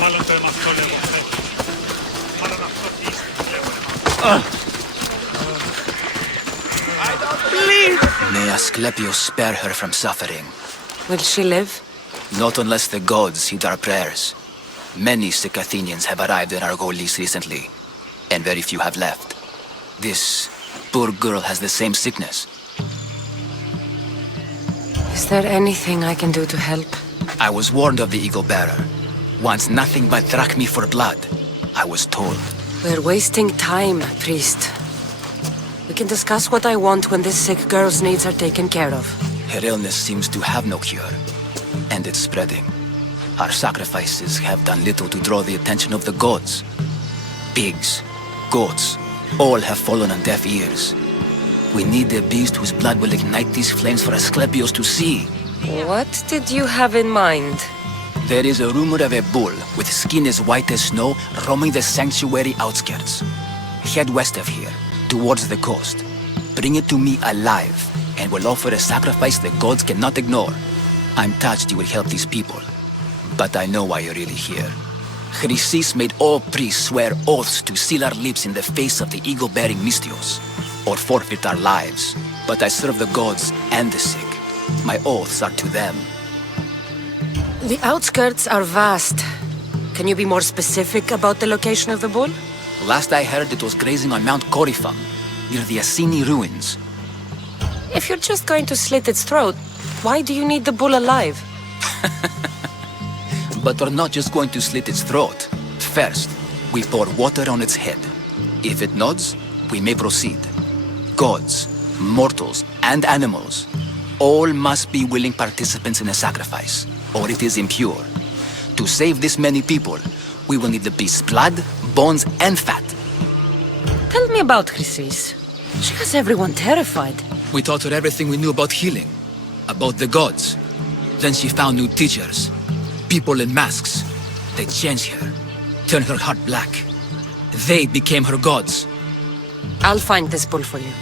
May Asclepius spare her from suffering. Will she live? Not unless the gods heed our prayers. Many sick Athenians have arrived in Argolis recently, and very few have left. This poor girl has the same sickness. Is there anything I can do to help? I was warned of the Eagle Bearer. Wants nothing but drachmi for blood. I was told. We're wasting time, priest. We can discuss what I want when this sick girl's needs are taken care of. Her illness seems to have no cure, and it's spreading. Our sacrifices have done little to draw the attention of the gods. Pigs, goats, all have fallen on deaf ears. We need a beast whose blood will ignite these flames for Asclepius to see. What did you have in mind? There is a rumor of a bull with skin as white as snow roaming the sanctuary outskirts. Head west of here, towards the coast. Bring it to me alive, and we'll offer a sacrifice the gods cannot ignore. I'm touched you will help these people, but I know why you're really here. Chrysis made all priests swear oaths to seal our lips in the face of the eagle-bearing Mystios, or forfeit our lives. But I serve the gods and the sick. My oaths are to them. The outskirts are vast. Can you be more specific about the location of the bull? Last I heard, it was grazing on Mount Coryphon, near the Assini ruins. If you're just going to slit its throat, why do you need the bull alive? But we're not just going to slit its throat. First, we pour water on its head. If it nods, we may proceed. Gods, mortals, and animals, all must be willing participants in a sacrifice, or it is impure. To save this many people, we will need the beast's blood, bones, and fat. Tell me about Chrysis. She has everyone terrified. We taught her everything we knew about healing, about the gods. Then she found new teachers, people in masks. They changed her, turned her heart black. They became her gods. I'll find this bull for you.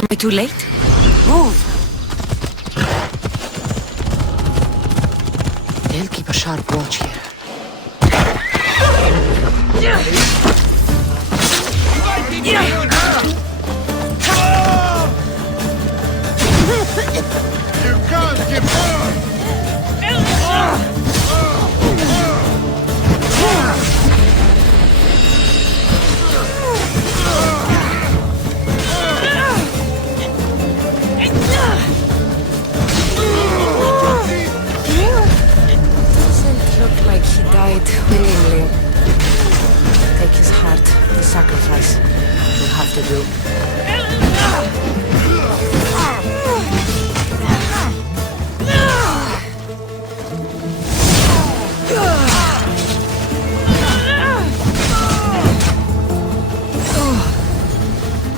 Am I too late? Move! They'll keep a sharp watch here. You can't give up! Like he died willingly. Take his heart, the sacrifice you'll have to do.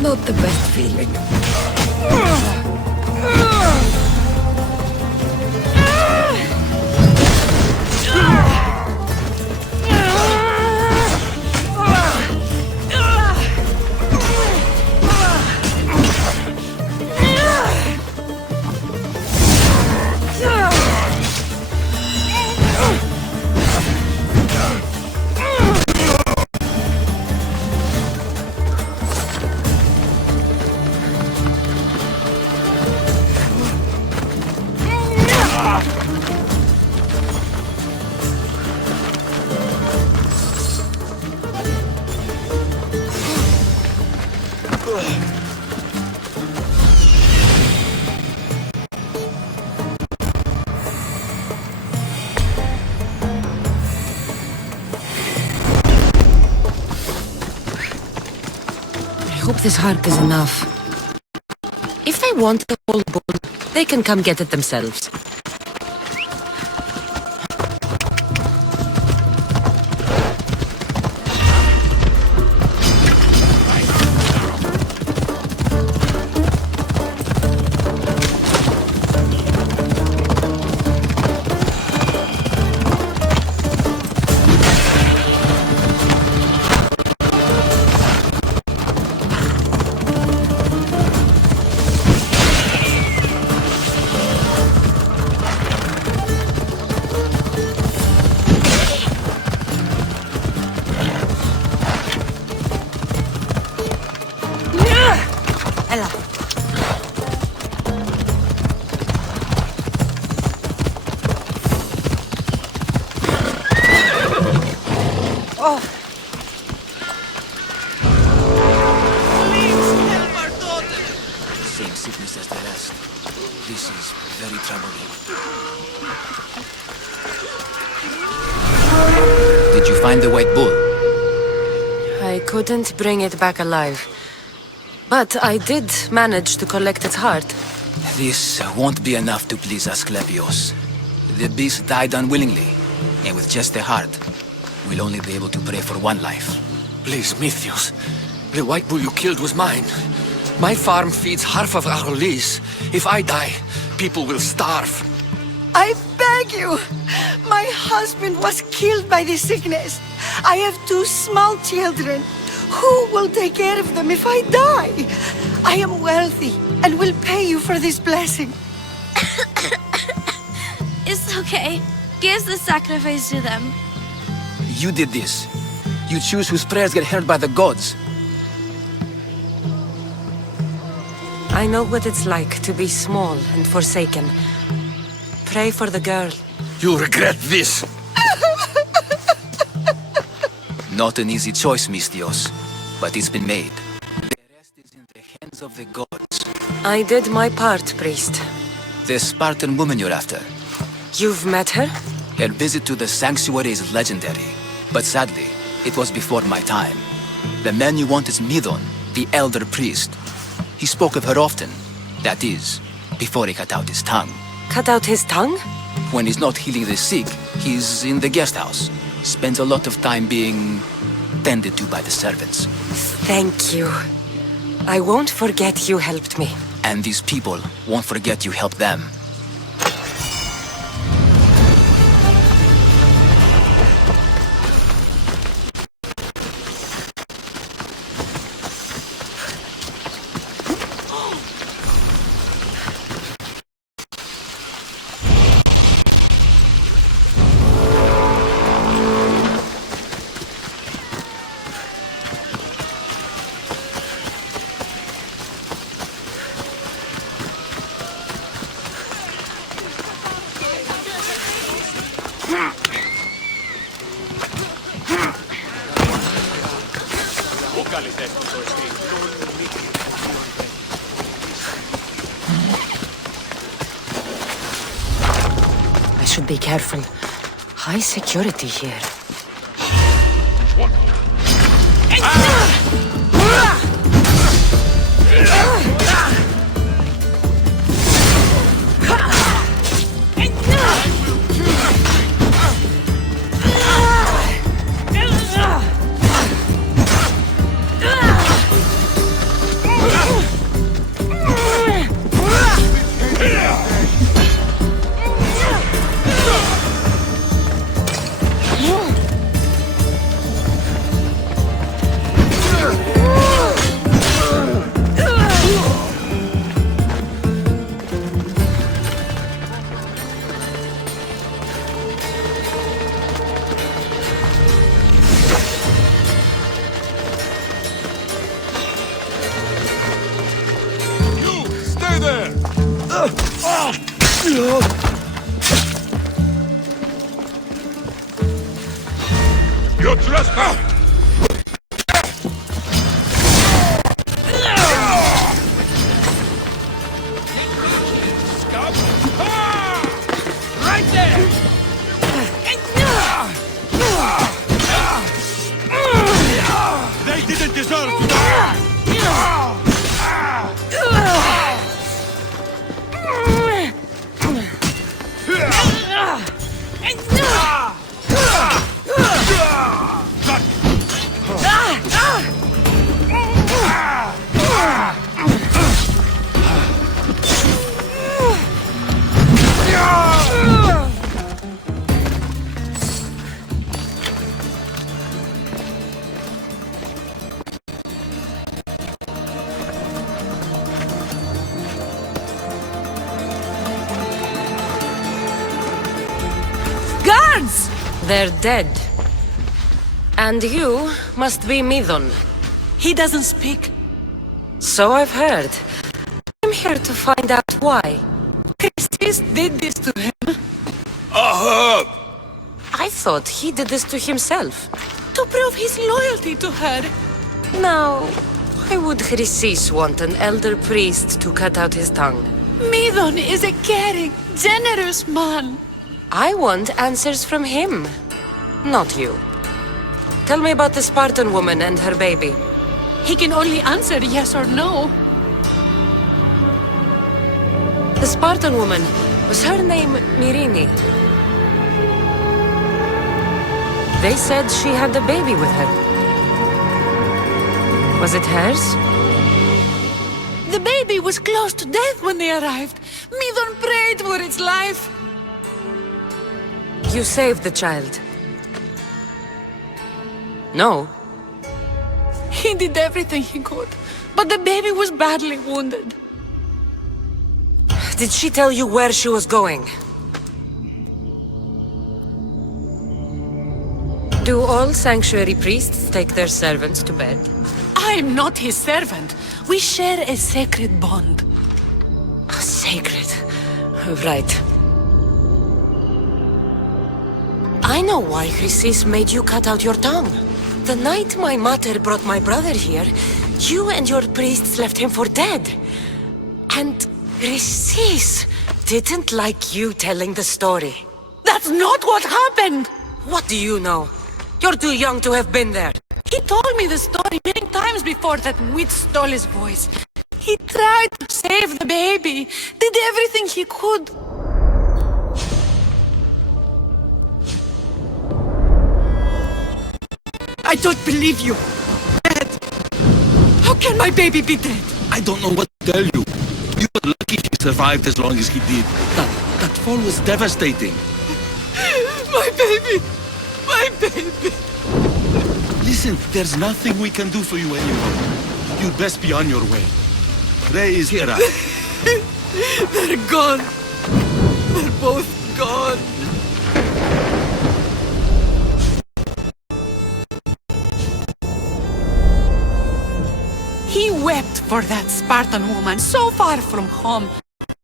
Not the best feeling. hope this heart is enough. If they want the whole bull, they can come get it themselves. Same sickness as the rest. This is very troubling. Did you find the white bull? I couldn't bring it back alive. But I did manage to collect its heart. This won't be enough to please Asclepios. The beast died unwillingly, and with just the heart, we'll only be able to pray for one life. Please, Misthios. The white bull you killed was mine. My farm feeds half of Argolis. If I die, people will starve. I beg you! My husband was killed by this sickness. I have 2 small children. Who will take care of them if I die? I am wealthy and will pay you for this blessing. It's okay. Give the sacrifice to them. You did this. You choose whose prayers get heard by the gods. I know what it's like to be small and forsaken. Pray for the girl. You'll regret this. Not an easy choice, Misthios, but it's been made. The rest is in the hands of the gods. I did my part, priest. The Spartan woman you're after. You've met her? Her visit to the sanctuary is legendary, but sadly, it was before my time. The man you want is Midon, the elder priest. He spoke of her often. That is, before he cut out his tongue. Cut out his tongue? When he's not healing the sick, he's in the guest house. Spends a lot of time being tended to by the servants. Thank you. I won't forget you helped me. And these people won't forget you helped them. I should be careful. High security here. You trespass! Right there! They didn't deserve to die! They're dead. And you must be Midon. He doesn't speak. So I've heard. I'm here to find out why. Chrysis did this to him. I thought he did this to himself. To prove his loyalty to her. Now, why would Chrysis want an elder priest to cut out his tongue? Midon is a caring, generous man. I want answers from him, not you. Tell me about the Spartan woman and her baby. He can only answer yes or no. The Spartan woman, was her name Myrine? They said she had a baby with her. Was it hers? The baby was close to death when they arrived. Midon prayed for its life. You saved the child. No. He did everything he could, but the baby was badly wounded. Did she tell you where she was going? Do all sanctuary priests take their servants to bed? I'm not his servant. We share a sacred bond. Sacred. Right. I know why Chrysis made you cut out your tongue. The night my mother brought my brother here, you and your priests left him for dead. And Chrysis didn't like you telling the story. That's not what happened! What do you know? You're too young to have been there. He told me the story many times before that witch stole his voice. He tried to save the baby, did everything he could. I don't believe you. Dead. How can my baby be dead? I don't know what to tell you. You were lucky he survived as long as he did. That fall was devastating. My baby! My baby! Listen, there's nothing we can do for you anymore. You'd best be on your way. Ray is here. They're gone. They're both gone. He wept for that Spartan woman so far from home.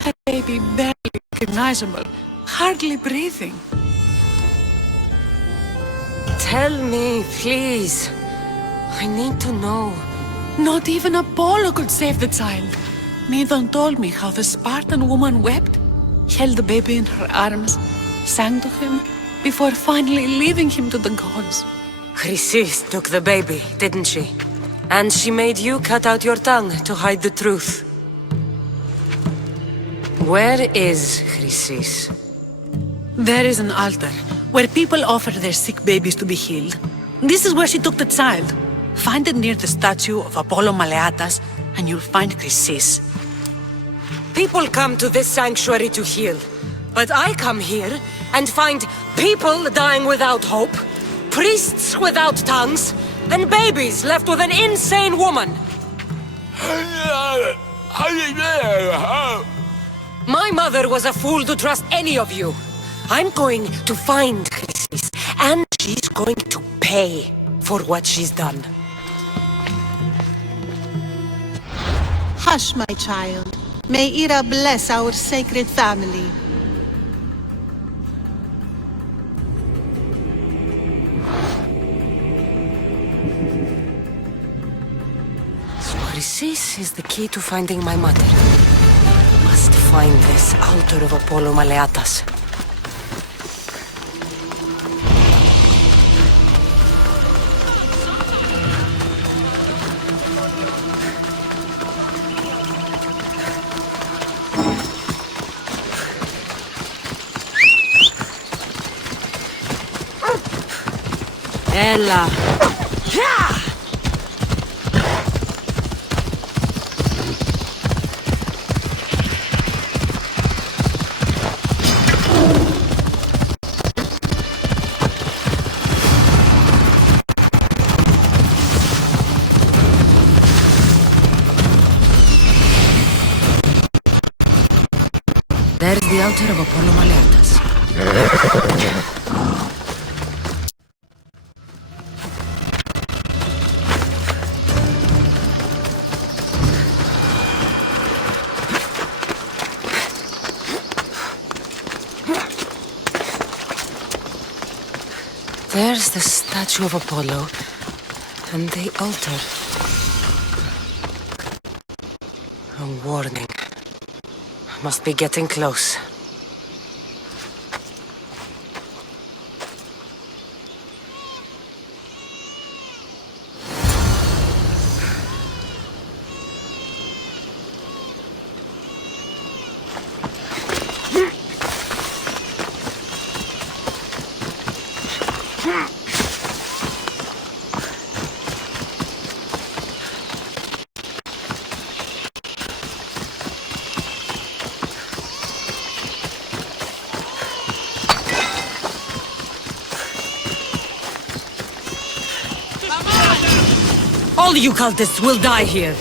Her baby barely recognizable, hardly breathing. Tell me, please. I need to know. Not even Apollo could save the child. Midon told me how the Spartan woman wept, held the baby in her arms, sang to him, before finally leaving him to the gods. Chrysis took the baby, didn't she? And she made you cut out your tongue to hide the truth. Where is Chrysis? There is an altar where people offer their sick babies to be healed. This is where she took the child. Find it near the statue of Apollo Maleatas, and you'll find Chrysis. People come to this sanctuary to heal. But I come here and find people dying without hope, priests without tongues, and babies left with an insane woman. My mother was a fool to trust any of you. I'm going to find Chrysis, and she's going to pay for what she's done. Hush, my child. May Ira bless our sacred family. So Chrysis is the key to finding my mother. Must find this altar of Apollo Maleatas. Ella. There's the altar of Apollo Maleatas. the statue of Apollo and the altar. A warning. I must be getting close. All you cultists will die here.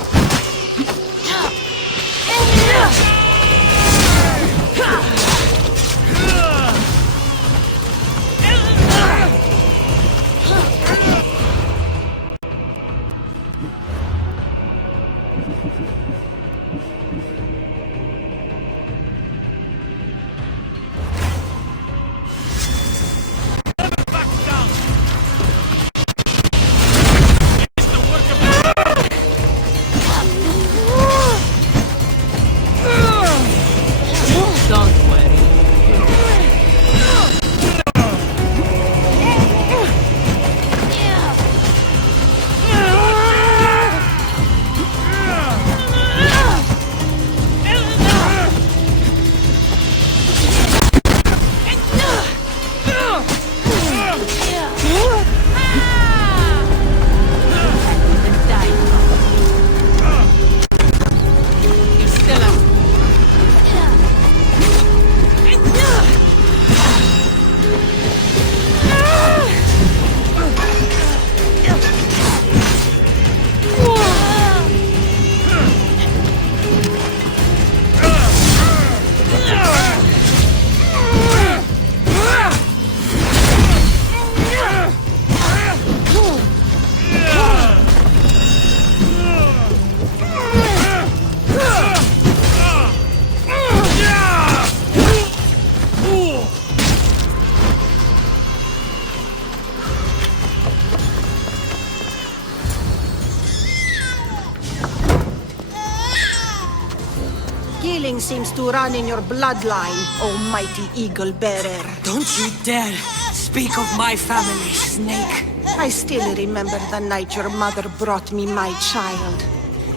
Killing seems to run in your bloodline, almighty eagle bearer. Don't you dare speak of my family, Snake. I still remember the night your mother brought me my child.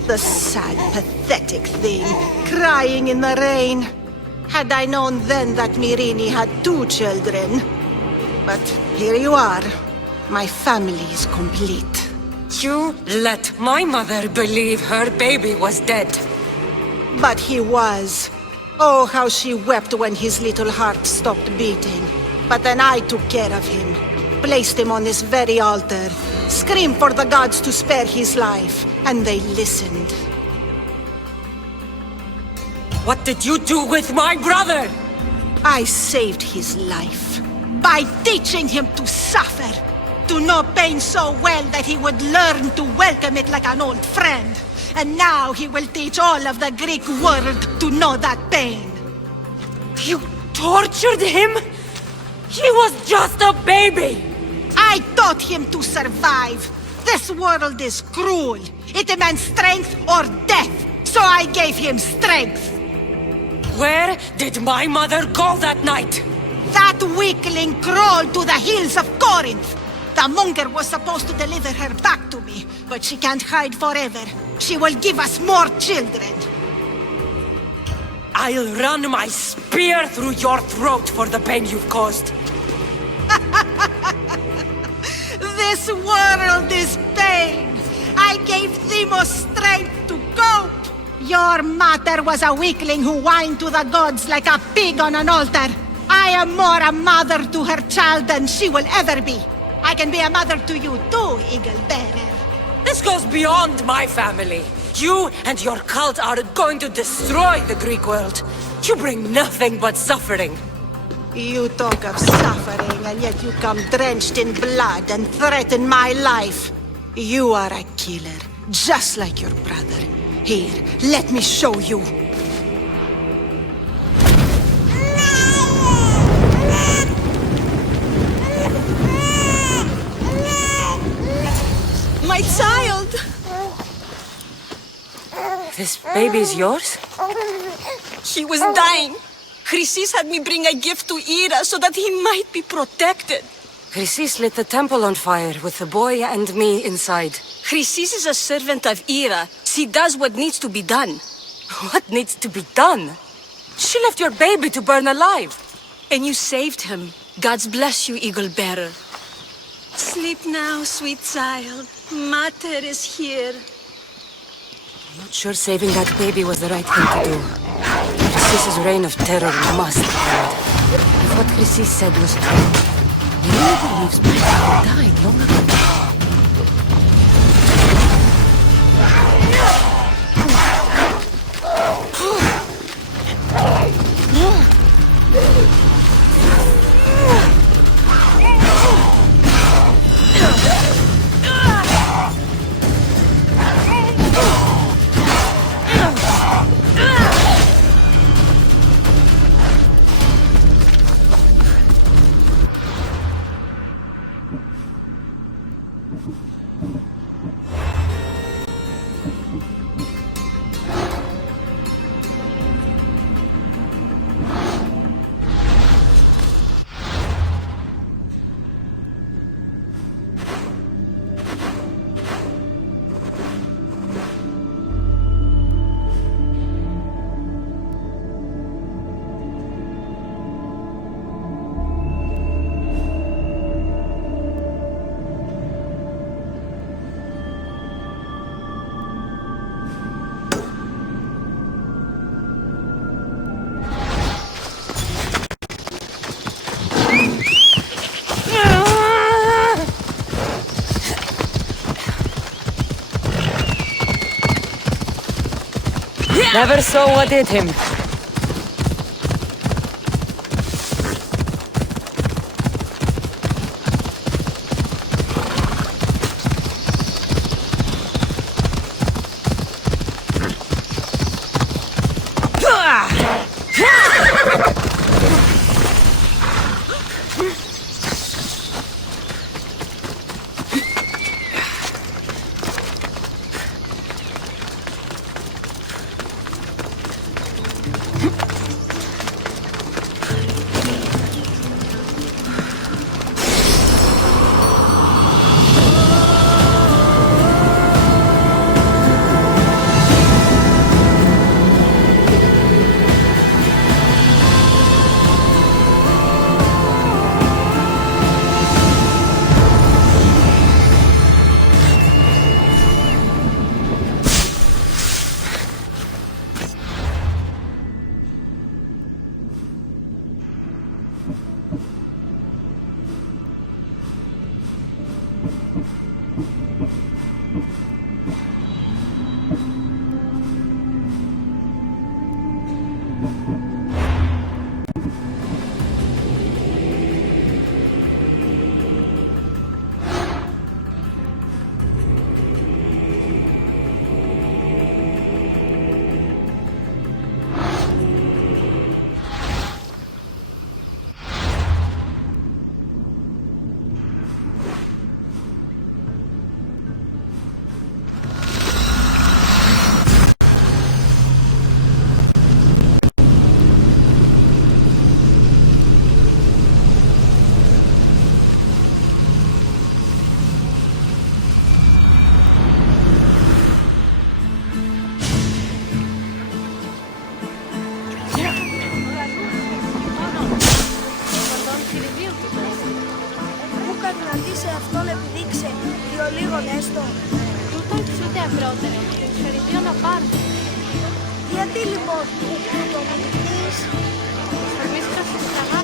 The sad, pathetic thing, crying in the rain. Had I known then that Myrrine had 2 children. But here you are. My family is complete. You let my mother believe her baby was dead. But he was. Oh, how she wept when his little heart stopped beating. But then I took care of him. Placed him on this very altar. Screamed for the gods to spare his life. And they listened. What did you do with my brother? I saved his life. By teaching him to suffer. To know pain so well that he would learn to welcome it like an old friend. And now he will teach all of the Greek world to know that pain. You tortured him? He was just a baby! I taught him to survive. This world is cruel. It demands strength or death. So I gave him strength. Where did my mother go that night? That weakling crawled to the hills of Corinth. The monger was supposed to deliver her back to me, but she can't hide forever. She will give us more children. I'll run my spear through your throat for the pain you've caused. This world is pain. I gave Themos strength to cope. Your mother was a weakling who whined to the gods like a pig on an altar. I am more a mother to her child than she will ever be. I can be a mother to you too, Eagle Bearer. This goes beyond my family. You and your cult are going to destroy the Greek world. You bring nothing but suffering. You talk of suffering, and yet you come drenched in blood and threaten my life. You are a killer, just like your brother. Here, let me show you. My child! This baby is yours? He was dying. Chrysis had me bring a gift to Ira so that he might be protected. Chrysis lit the temple on fire with the boy and me inside. Chrysis is a servant of Ira. She does what needs to be done. What needs to be done? She left your baby to burn alive. And you saved him. God's bless you, Eagle Bearer. Sleep now, sweet child. Mater is here. I'm not sure saving that baby was the right thing to do. Chrysis' reign of terror must end. If what Chrysis said was true, he really believes my father died long ago. Never saw what did him. σε αυτόν επειδή ξέρει, δύο λίγον έστω. Τούτο εξούται ακρότερο, την σφαιριδίων απάνω. Γιατί λοιπόν το μιλητής... Φορμίστηκα στη σταγά.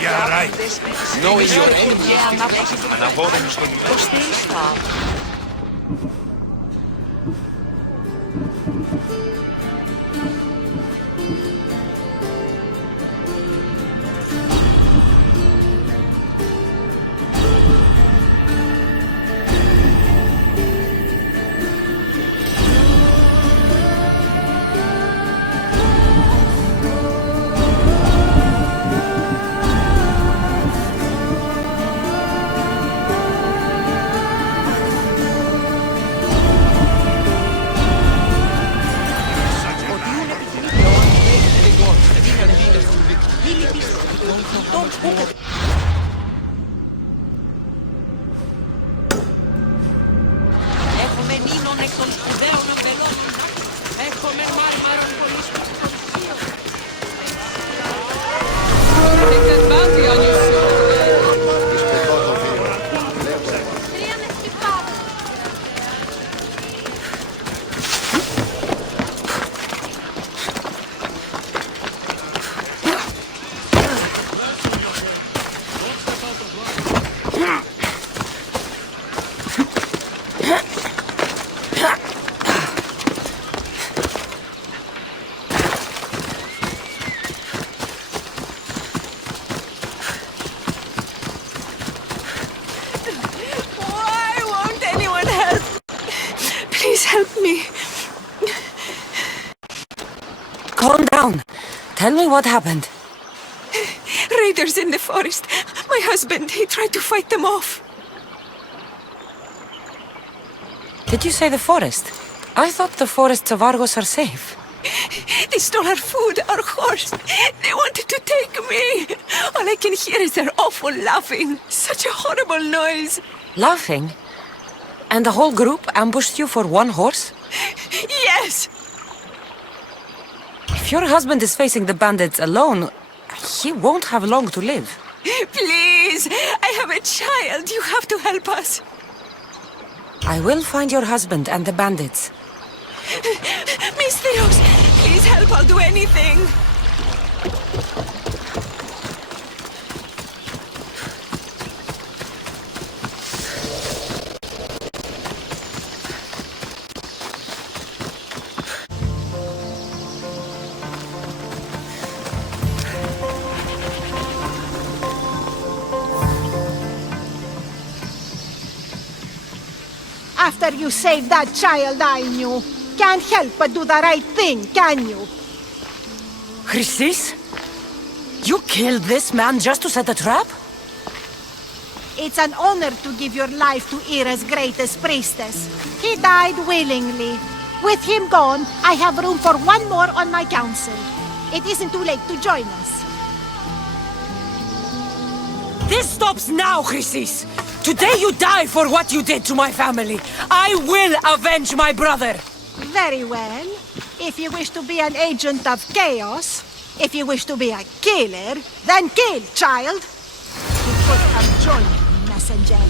Yeah, right. Knowing your enemy and avoiding Έχουμε νήνων εκ των σπουδαίων αμπελώνων. Έχουμε μάρμαρον πολύ σπουδαίο. Take advantage on your Why won't anyone help? Please help me. Calm down. Tell me what happened. Raiders in the forest. My husband, he tried to fight them off. Did you say the forest? I thought the forests of Argos are safe. They stole our food, our horse. They wanted to take me. All I can hear is their awful laughing. Such a horrible noise. Laughing? And the whole group ambushed you for one horse? Yes. If your husband is facing the bandits alone, he won't have long to live. Please, I have a child. You have to help us. I will find your husband and the bandits. Mysteros, please help. I'll do anything. After you saved that child I knew, can't help but do the right thing, can you? Chrysis? You killed this man just to set a trap? It's an honor to give your life to Ira's greatest priestess. He died willingly. With him gone, I have room for one more on my council. It isn't too late to join us. This stops now, Chrysis! Today you die for what you did to my family. I will avenge my brother! Very well. If you wish to be an agent of chaos, if you wish to be a killer, then kill, child. You could have joined me, messenger.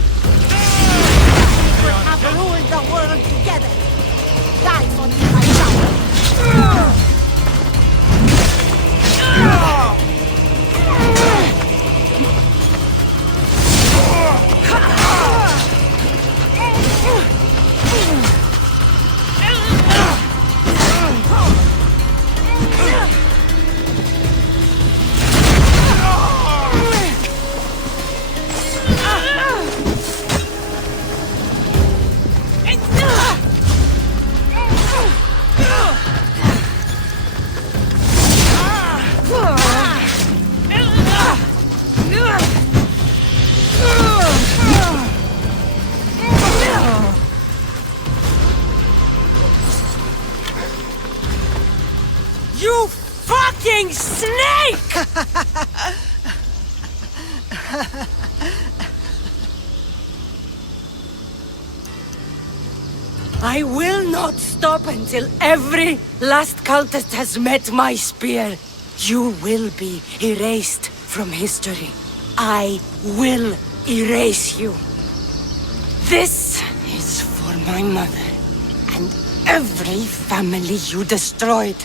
We could have ruled the world together. Die for me, my child. You fucking snake! I will not stop until every last cultist has met my spear. You will be erased from history. I will erase you. This is for my mother and every family you destroyed.